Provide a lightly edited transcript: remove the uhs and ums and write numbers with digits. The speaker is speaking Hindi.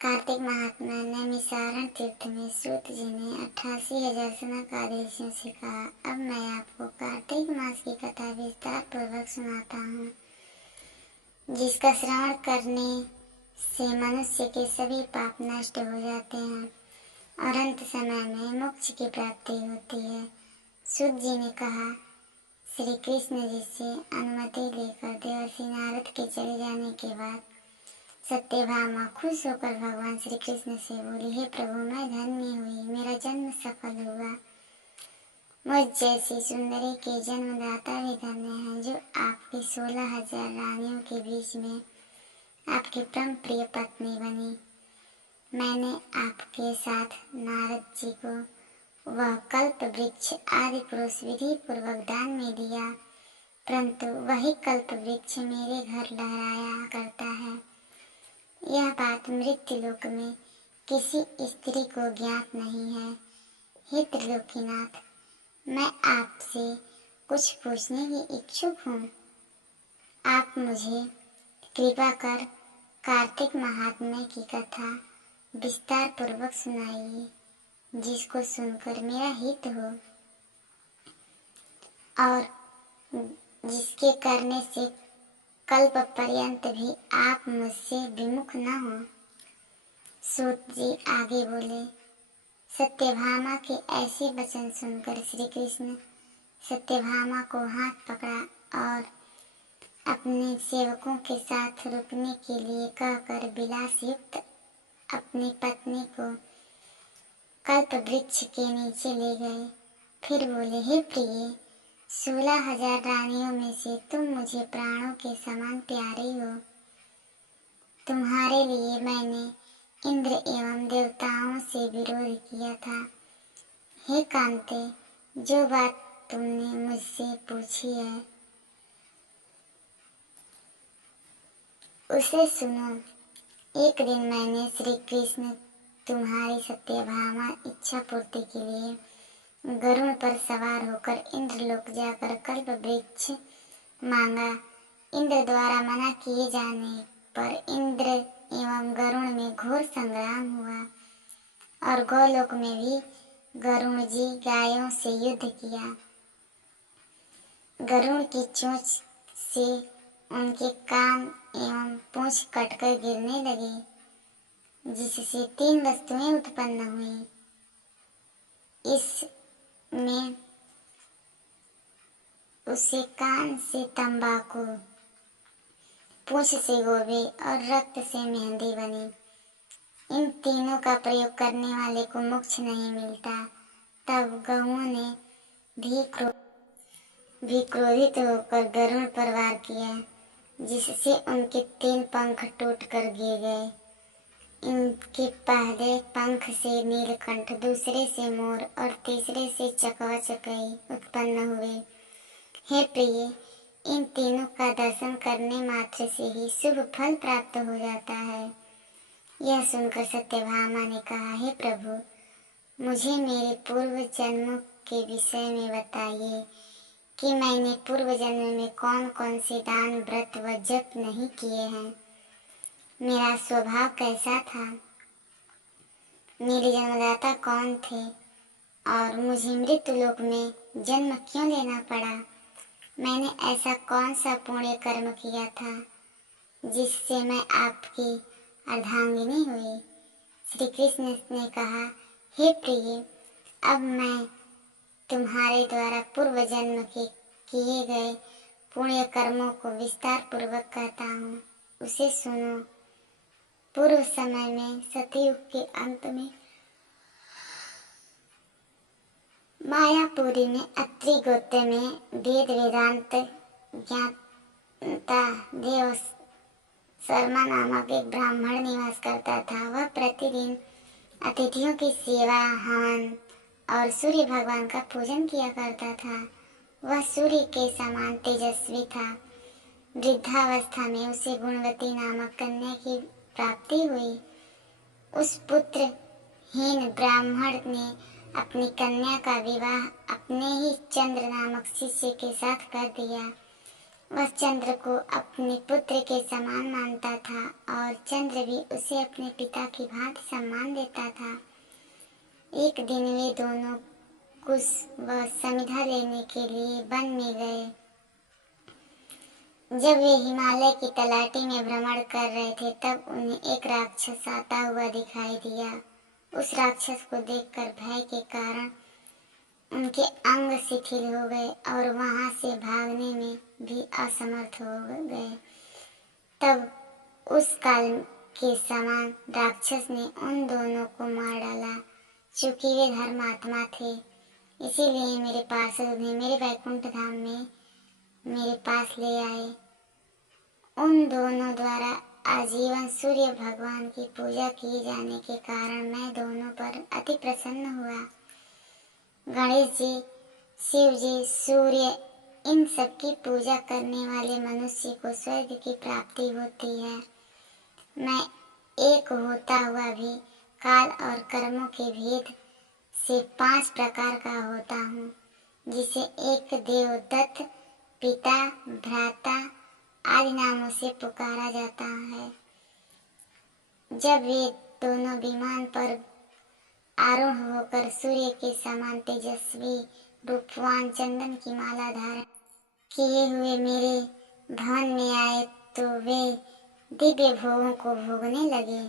कार्तिक महात्मा नैमिषारण्य तीर्थ में सूत जी ने 88,000 सनकादिऋषियों से कहा, अब मैं आपको कार्तिक मास की कथा विस्तार पूर्वक सुनाता हूँ, जिसका श्रवण करने से मनुष्य के सभी पाप नष्ट हो जाते हैं और अंत समय में मोक्ष की प्राप्ति होती है। सूत जी ने कहा, श्री कृष्ण जी से अनुमति लेकर देवर्षि नारद के चले जाने के बाद सत्यभामा खुश होकर भगवान श्री कृष्ण से बोली, हे प्रभु, मैं धन्य हुई, मेरा जन्म सफल हुआ। मुझ जैसी सुंदरी के जन्मदाता भी धन्य हैं, जो आपकी 16,000 रानियों के बीच में आपकी परम प्रिय पत्नी बनी। मैंने आपके साथ नारद जी को वह कल्प वृक्ष आदि पुरुष विधि पूर्वक दान में दिया, परंतु वही कल्प वृक्ष मेरे घर लहराया करता है। यह बात मृत्युलोक में किसी स्त्री को ज्ञात नहीं है। हे त्रिलोकीनाथ, मैं आपसे कुछ पूछने की इच्छुक हूँ। आप मुझे कृपा कर कार्तिक महात्म्य की कथा विस्तार पूर्वक सुनाइए, जिसको सुनकर मेरा हित हो और जिसके करने से कल्प पर्यंत भी आप मुझसे विमुख न हो। सूत जी आगे बोले, सत्यभामा के ऐसे वचन सुनकर श्री कृष्ण सत्यभामा को हाथ पकड़ा और अपने सेवकों के साथ रुकने के लिए कहकर विलास युक्त अपनी पत्नी को कल्प वृक्ष के नीचे ले गए। फिर बोले, हे प्रिय, 16,000 रानियों में से तुम मुझे प्राणों के समान प्यारी हो। तुम्हारे लिए मैंने इंद्र एवं देवताओं से विरोध किया था। हे कांते, जो बात तुमने मुझसे पूछी है उसे सुनो। एक दिन मैंने श्री कृष्ण तुम्हारी सत्यभामा इच्छा पूर्ति के लिए गरुड़ पर सवार होकर इंद्रलोक जाकर कल्प वृक्ष मांगा। इंद्र द्वारा मना किए जाने पर इंद्र एवं गरुड़ में घोर संग्राम हुआ और गोलोक में भी गरुड़ जी गायों से युद्ध किया। गरुड़ की चोंच से उनके कान एवं पूंछ कटकर गिरने लगे, जिससे 3 वस्तुएं उत्पन्न हुई। इसमें उसे कान से तंबाकू, पूंछ से गोबे और रक्त से मेहंदी बनी। इन तीनों का प्रयोग करने वाले को मोक्ष नहीं मिलता। तब गहुओं ने भी क्रोधित होकर गरुड़ पर वार किया, जिससे उनके 3 पंख टूट कर गिर गए। इनके पहले पंख से नीलकंठ, दूसरे से मोर और तीसरे से चकवा चकई उत्पन्न हुए। हे प्रिय, इन तीनों का दर्शन करने मात्र से ही शुभ फल प्राप्त हो जाता है। यह सुनकर सत्यभामा ने कहा, हे प्रभु, मुझे मेरे पूर्व जन्मों के विषय में बताइए कि मैंने पूर्व जन्म में कौन कौन से दान, व्रत व जप नहीं किए हैं। मेरा स्वभाव कैसा था, मेरे जन्मदाता कौन थे और मुझे मृत्युलोक में जन्म क्यों लेना पड़ा। मैंने ऐसा कौन सा पुण्य कर्म किया था जिससे मैं आपकी अर्धांगिनी हुई। श्री कृष्ण ने कहा, हे प्रिय, अब मैं तुम्हारे द्वारा पूर्व जन्म के किए गए पुण्य कर्मों को विस्तार पूर्वक कहता हूँ, उसे सुनो। पूर्व समय में सतयुग के अंत में मायापुरी में अत्रि गोत्र में वेद वेदांत ज्ञाता देव शर्मा नामक एक ब्राह्मण निवास करता था। वह प्रतिदिन अतिथियों की सेवा, हवन और सूर्य भगवान का पूजन किया करता था। वह सूर्य के समान तेजस्वी था। वृद्धावस्था में उसे गुणवती नामक कन्या की प्राप्ति हुई। उस पुत्रहीन ब्राह्मण ने अपनी कन्या का विवाह अपने ही चंद्र नामक शिष्य के साथ कर दिया। वह चंद्र को अपने पुत्र के समान मानता था और चंद्र भी उसे अपने पिता की भांति सम्मान देता था। एक दिन वे दोनों कुश व समिधा लेने के लिए वन में गए। जब वे हिमालय की तलहटी में भ्रमण कर रहे थे तब उन्हें एक राक्षस आता हुआ दिखाई दिया। उस राक्षस को देखकर भय के कारण उनके अंग शिथिल हो गए और वहां से भागने में भी असमर्थ हो गए। तब उस काल के समान राक्षस ने उन दोनों को मार डाला। चूंकि वे धर्मात्मा थे इसीलिए मेरे पार्षद उन्हें मेरे वैकुंठ धाम में मेरे पास ले आए। उन दोनों द्वारा आजीवन सूर्य भगवान की पूजा किए जाने के कारण मैं दोनों पर अति प्रसन्न हुआ। गणेश जी, शिव जी, सूर्य, इन सब की पूजा करने वाले मनुष्य को स्वर्ग की प्राप्ति होती है। मैं एक होता हुआ भी काल और कर्मों के भेद से 5 प्रकार का होता हूँ, जिसे एक देवदत्त, पिता, भ्राता आदि नामों से पुकारा जाता है। जब वे दोनों विमान पर आरूढ़ होकर सूर्य के समान तेजस्वी रूपवान चंदन की माला धारण किए हुए मेरे भवन में आए तो वे दिव्य भोगों को भोगने लगे।